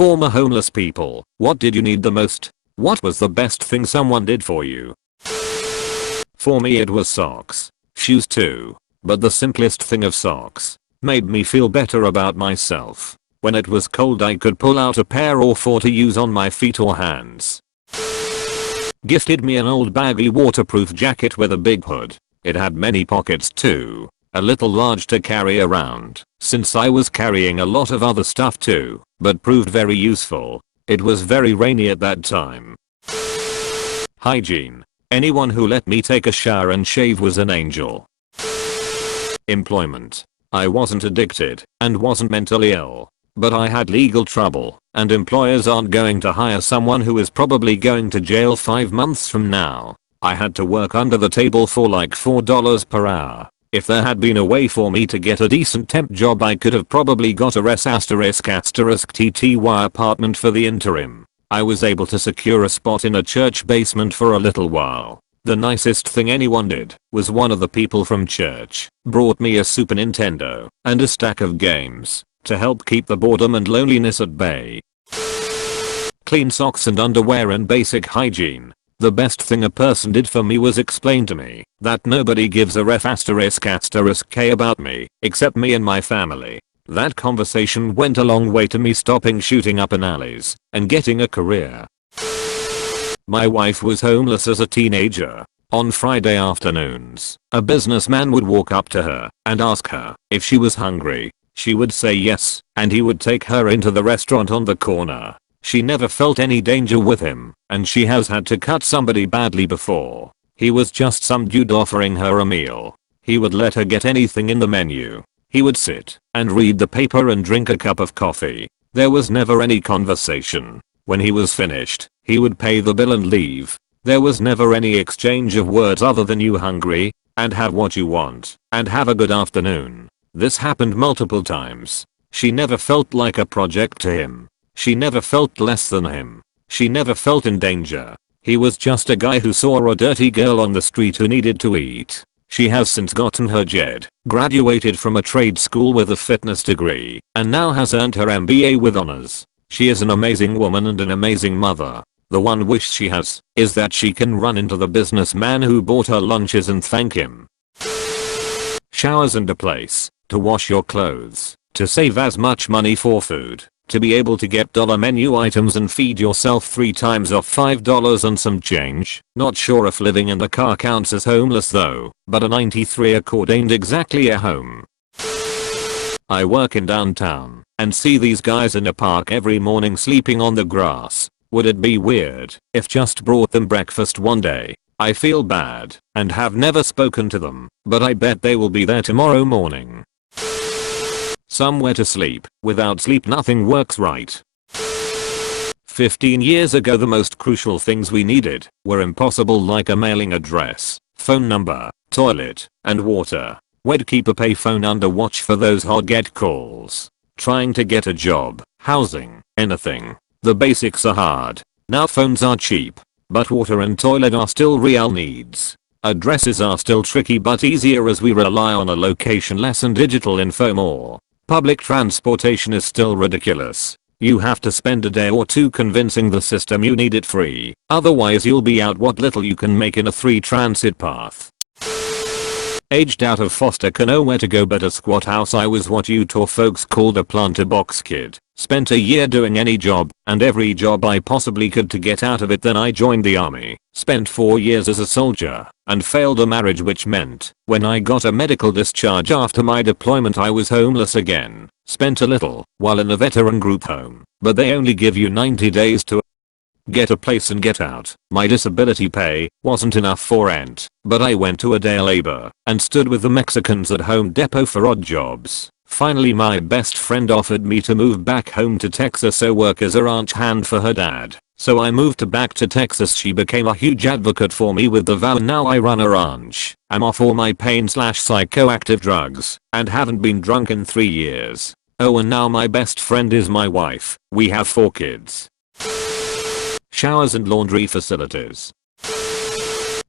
Former homeless people, what did you need the most? What was the best thing someone did for you? For me it was socks. Shoes too. But the simplest thing of socks made me feel better about myself. When it was cold I could pull out a pair or four to use on my feet or hands. Gifted me an old baggy waterproof jacket with a big hood. It had many pockets too. A little large to carry around, since I was carrying a lot of other stuff too, but proved very useful. It was very rainy at that time. Hygiene. Anyone who let me take a shower and shave was an angel. Employment. I wasn't addicted and wasn't mentally ill, but I had legal trouble, and employers aren't going to hire someone who is probably going to jail 5 months from now. I had to work under the table for like $4 per hour. If there had been a way for me to get a decent temp job I could have probably got a res****tty apartment for the interim. I was able to secure a spot in a church basement for a little while. The nicest thing anyone did was one of the people from church brought me a Super Nintendo and a stack of games to help keep the boredom and loneliness at bay. Clean socks and underwear and basic hygiene. The best thing a person did for me was explain to me that nobody gives a ***k about me except me and my family. That conversation went a long way to me stopping shooting up in alleys and getting a career. My wife was homeless as a teenager. On Friday afternoons, a businessman would walk up to her and ask her if she was hungry. She would say yes, and he would take her into the restaurant on the corner. She never felt any danger with him, and she has had to cut somebody badly before. He was just some dude offering her a meal. He would let her get anything in the menu. He would sit and read the paper and drink a cup of coffee. There was never any conversation. When he was finished, he would pay the bill and leave. There was never any exchange of words other than "you hungry?" and "have what you want?" and "have a good afternoon." This happened multiple times. She never felt like a project to him. She never felt less than him. She never felt in danger. He was just a guy who saw a dirty girl on the street who needed to eat. She has since gotten her JED, graduated from a trade school with a fitness degree, and now has earned her MBA with honors. She is an amazing woman and an amazing mother. The one wish she has is that she can run into the businessman who bought her lunches and thank him. Showers and a place to wash your clothes, to save as much money for food, to be able to get dollar menu items and feed yourself 3 times off $5 and some change. Not sure if living in the car counts as homeless though, but a 93 Accord ain't exactly a home. I work in downtown and see these guys in a park every morning sleeping on the grass. Would it be weird if just brought them breakfast one day? I feel bad and have never spoken to them, but I bet they will be there tomorrow morning. Somewhere to sleep. Without sleep nothing works right. 15 years ago the most crucial things we needed were impossible, like a mailing address, phone number, toilet, and water. We'd keep a payphone under watch for those hard get calls. Trying to get a job, housing, anything. The basics are hard. Now phones are cheap, but water and toilet are still real needs. Addresses are still tricky but easier as we rely on a location less and digital info more. Public transportation is still ridiculous. You have to spend a day or two convincing the system you need it free, otherwise you'll be out what little you can make in a 3 transit path. Aged out of foster care, nowhere to go but a squat house. I was what Utah folks called a planter box kid. Spent a year doing any job and every job I possibly could to get out of it. Then I joined the army. Spent 4 years as a soldier and failed a marriage, which meant when I got a medical discharge after my deployment I was homeless again. Spent a little while in a veteran group home, but they only give you 90 days to get a place and get out. My disability pay wasn't enough for rent, but I went to a day labor and stood with the Mexicans at Home Depot for odd jobs. Finally my best friend offered me to move back home to Texas so work as a ranch hand for her dad. So I moved back to Texas. She became a huge advocate for me with the vow, and now I run a ranch. I'm off all my pain/psychoactive drugs and haven't been drunk in 3 years. Oh, and now my best friend is my wife. We have 4 kids. Showers and laundry facilities.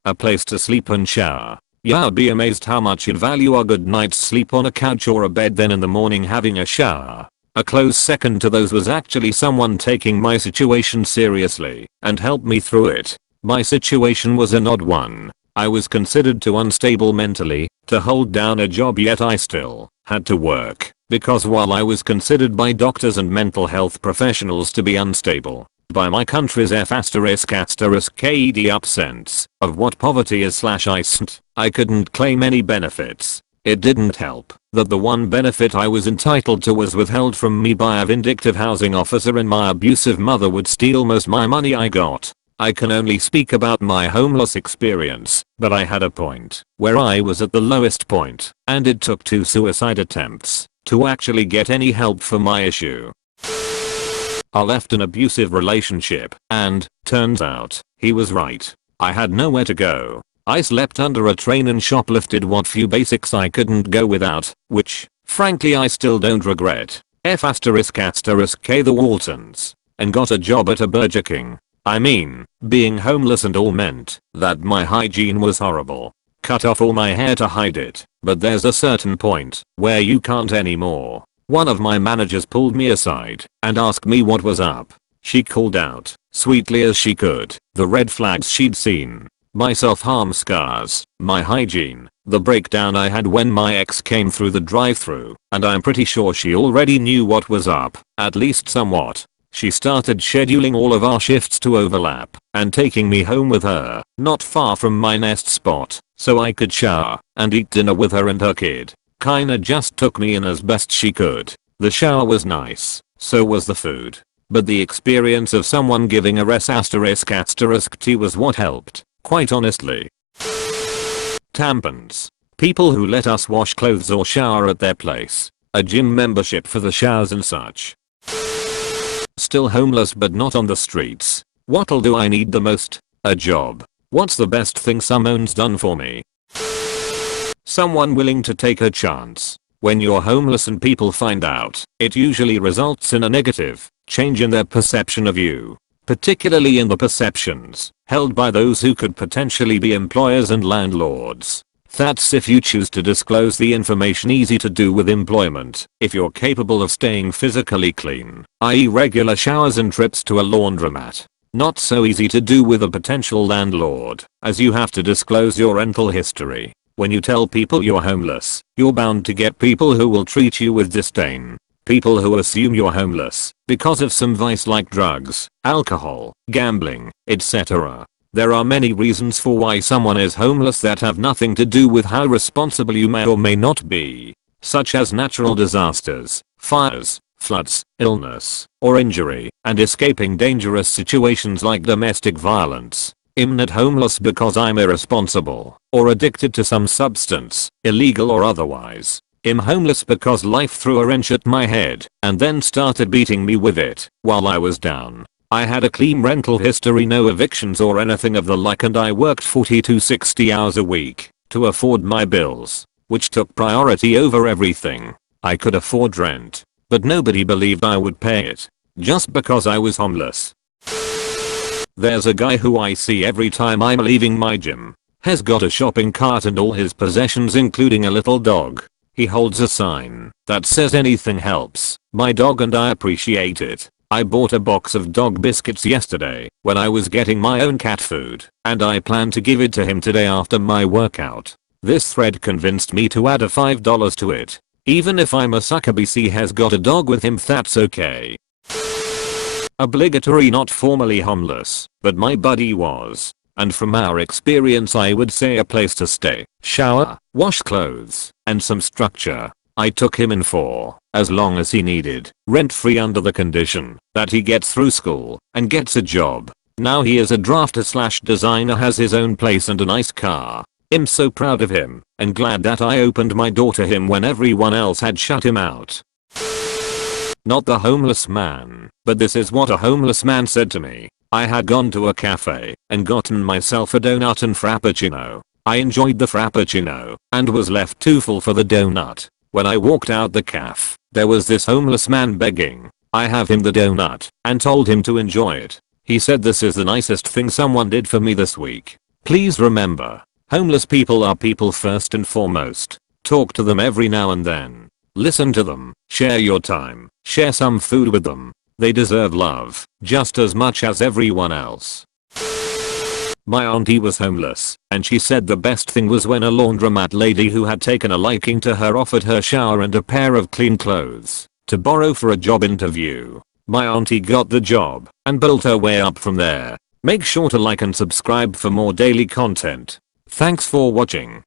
A place to sleep and shower. Yeah, I'd be amazed how much you'd value a good night's sleep on a couch or a bed, then in the morning having a shower. A close second to those was actually someone taking my situation seriously and helped me through it. My situation was an odd one. I was considered too unstable mentally to hold down a job, yet I still had to work because while I was considered by doctors and mental health professionals to be unstable, by my country's F***KED sense of what poverty is / I couldn't claim any benefits. It didn't help that the one benefit I was entitled to was withheld from me by a vindictive housing officer, and my abusive mother would steal most my money I got. I can only speak about my homeless experience, but I had a point where I was at the lowest point, and it took 2 suicide attempts to actually get any help for my issue. I left an abusive relationship, and turns out he was right. I had nowhere to go. I slept under a train and shoplifted what few basics I couldn't go without, which, frankly, I still don't regret. F*** the Waltons. And got a job at a Burger King. I mean, being homeless and all meant that my hygiene was horrible. Cut off all my hair to hide it, but there's a certain point where you can't anymore. One of my managers pulled me aside and asked me what was up. She called out, sweetly as she could, the red flags she'd seen. My self-harm scars, my hygiene, the breakdown I had when my ex came through the drive-thru, and I'm pretty sure she already knew what was up, at least somewhat. She started scheduling all of our shifts to overlap and taking me home with her, not far from my nest spot, so I could shower and eat dinner with her and her kid. Kinda just took me in as best she could. The shower was nice, so was the food. But the experience of someone giving a **T was what helped, quite honestly. Tampons. People who let us wash clothes or shower at their place. A gym membership for the showers and such. Still homeless but not on the streets. What'll do I need the most? A job. What's the best thing someone's done for me? Someone willing to take a chance. When you're homeless and people find out, it usually results in a negative change in their perception of you. Particularly in the perceptions held by those who could potentially be employers and landlords. That's if you choose to disclose the information. Easy to do with employment if you're capable of staying physically clean, i.e. regular showers and trips to a laundromat. Not so easy to do with a potential landlord, as you have to disclose your rental history. When you tell people you're homeless, you're bound to get people who will treat you with disdain. People who assume you're homeless because of some vice like drugs, alcohol, gambling, etc. There are many reasons for why someone is homeless that have nothing to do with how responsible you may or may not be, such as natural disasters, fires, floods, illness, or injury, and escaping dangerous situations like domestic violence. I'm not homeless because I'm irresponsible or addicted to some substance, illegal or otherwise. I'm homeless because life threw a wrench at my head and then started beating me with it while I was down. I had a clean rental history, no evictions or anything of the like, and I worked 40 to 60 hours a week to afford my bills, which took priority over everything. I could afford rent, but nobody believed I would pay it just because I was homeless. There's a guy who I see every time I'm leaving my gym. Has got a shopping cart and all his possessions including a little dog. He holds a sign that says anything helps my dog and I appreciate it. I bought a box of dog biscuits yesterday when I was getting my own cat food, and I plan to give it to him today after my workout. This thread convinced me to add a $5 to it. Even if I'm a sucker, BC has got a dog with him, that's okay. Obligatory, not formally homeless, but my buddy was. And from our experience I would say a place to stay, shower, wash clothes, and some structure. I took him in for as long as he needed, rent-free under the condition that he gets through school and gets a job. Now he is a drafter/designer, has his own place and a nice car. I'm so proud of him and glad that I opened my door to him when everyone else had shut him out. Not the homeless man, but this is what a homeless man said to me. I had gone to a cafe and gotten myself a donut and frappuccino. I enjoyed the frappuccino and was left too full for the donut. When I walked out the cafe, there was this homeless man begging. I have him the donut and told him to enjoy it. He said, "This is the nicest thing someone did for me this week. Please remember, homeless people are people first and foremost. Talk to them every now and then. Listen to them, share your time, share some food with them. They deserve love just as much as everyone else. My auntie was homeless, and she said the best thing was when a laundromat lady who had taken a liking to her offered her shower and a pair of clean clothes to borrow for a job interview. My auntie got the job and built her way up from there. Make sure to like and subscribe for more daily content. Thanks for watching.